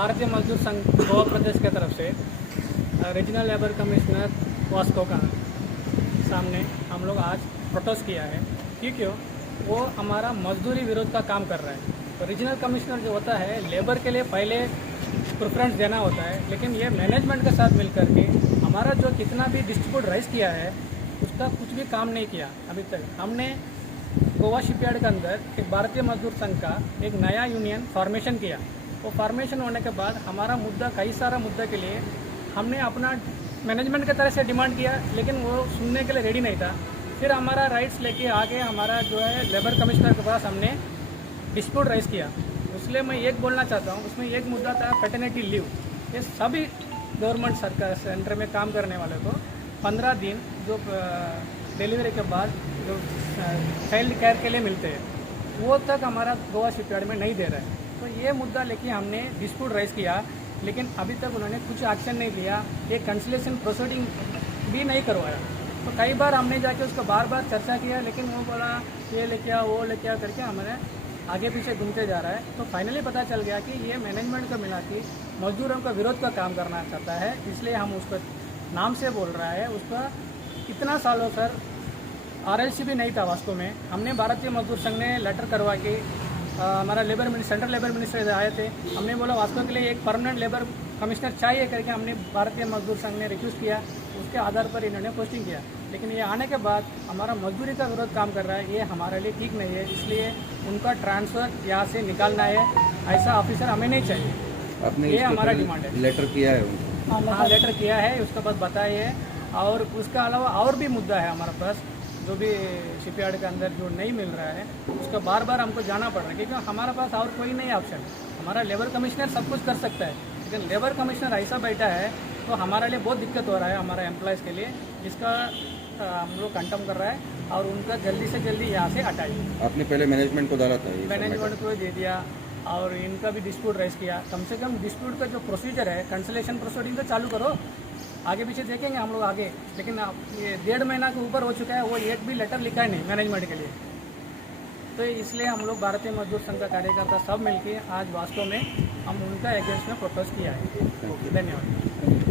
भारतीय मजदूर संघ गोवा प्रदेश की तरफ से रीजनल लेबर कमिश्नर वास्को का सामने हम लोग आज प्रोटेस्ट किया है, क्योंकि वो हमारा मजदूरी विरोध का काम कर रहा है। तो रीजनल कमिश्नर जो होता है लेबर के लिए पहले प्रेफरेंस देना होता है, लेकिन ये मैनेजमेंट के साथ मिल करके हमारा जो कितना भी डिस्ट्रीब्यूट राइस किया है उसका कुछ भी काम नहीं किया अभी तक। हमने गोवा शिपयार्ड के अंदर एक भारतीय मजदूर संघ का एक नया यूनियन फॉर्मेशन किया। वो फॉर्मेशन होने के बाद हमारा मुद्दा कई सारा मुद्दा के लिए हमने अपना मैनेजमेंट की तरह से डिमांड किया, लेकिन वो सुनने के लिए रेडी नहीं था। फिर हमारा राइट्स लेके आगे हमारा जो है लेबर कमिश्नर के पास हमने डिस्प्यूट राइज किया। इसलिए मैं एक बोलना चाहता हूँ, उसमें एक मुद्दा था पैटर्निटी लीव। ये सभी गवर्नमेंट सरकार सेंटर में काम करने वाले को 15 दिन जो डिलीवरी के बाद जो चाइल्ड केयर के लिए मिलते हैं वो तक हमारा गोवा शिपयार्ड में नहीं दे रहा है। तो ये मुद्दा लेके हमने डिस्प्यूट राइज किया, लेकिन अभी तक उन्होंने कुछ एक्शन नहीं लिया। एक कंसिलेशन प्रोसीडिंग भी नहीं करवाया। तो कई बार हमने जाके उसको बार बार चर्चा किया, लेकिन वो बोला ये लेके आओ वो लेके आओ करके हमारे आगे पीछे घूमते जा रहा है। तो फाइनली पता चल गया कि ये मैनेजमेंट को मिला कि मजदूरों का विरोध का काम करना चाहता है, इसलिए हम उसको नाम से बोल रहा है। उसका इतना सालों सर RLC भी नहीं था वास्तव में। हमने भारतीय मजदूर संघ ने लेटर करवा के हमारा सेंट्रल लेबर मिनिस्टर आए थे, हमने बोला वास्तव के लिए एक परमानेंट लेबर कमिश्नर चाहिए करके हमने भारतीय मजदूर संघ ने रिक्वेस्ट किया। उसके आधार पर इन्होंने पोस्टिंग किया, लेकिन ये आने के बाद हमारा मजदूरी का विरोध काम कर रहा है, ये हमारे लिए ठीक नहीं है। इसलिए उनका ट्रांसफ़र यहाँ से निकालना है, ऐसा ऑफिसर हमें नहीं चाहिए। आपने ये हमारा डिमांड है। लेटर किया है उनको? हाँ, लेटर किया है, उसके बाद बताइए। और उसका अलावा और भी मुद्दा है हमारे पास, जो भी शिपयार्ड के अंदर जो नहीं मिल रहा है उसका बार बार हमको जाना पड़ रहा है, क्योंकि हमारे पास और कोई नहीं ऑप्शन। हमारा लेबर कमिश्नर सब कुछ कर सकता है, लेकिन लेबर कमिश्नर ऐसा बैठा है तो हमारे लिए बहुत दिक्कत हो रहा है हमारा एम्प्लॉयज़ के लिए, जिसका हम लोग कंटम कर रहा है और उनका जल्दी से जल्दी यहाँ से हटाइए। आपने पहले मैनेजमेंट को डाला था? मैनेजमेंट को दे दिया और इनका भी डिस्प्यूट रेस किया। कम से कम डिस्प्यूट का जो प्रोसीजर है कंसलेशन प्रोसीडिंग तो चालू करो, आगे पीछे देखेंगे हम लोग आगे। लेकिन ये 1.5 महीना के ऊपर हो चुका है, वो एक भी लेटर लिखा है नहीं मैनेजमेंट के लिए। तो इसलिए हम लोग भारतीय मजदूर संघ का कार्यकर्ता सब मिलकर आज वास्तव में हम उनका अगेंस्ट में प्रोटेस्ट किया है। धन्यवाद।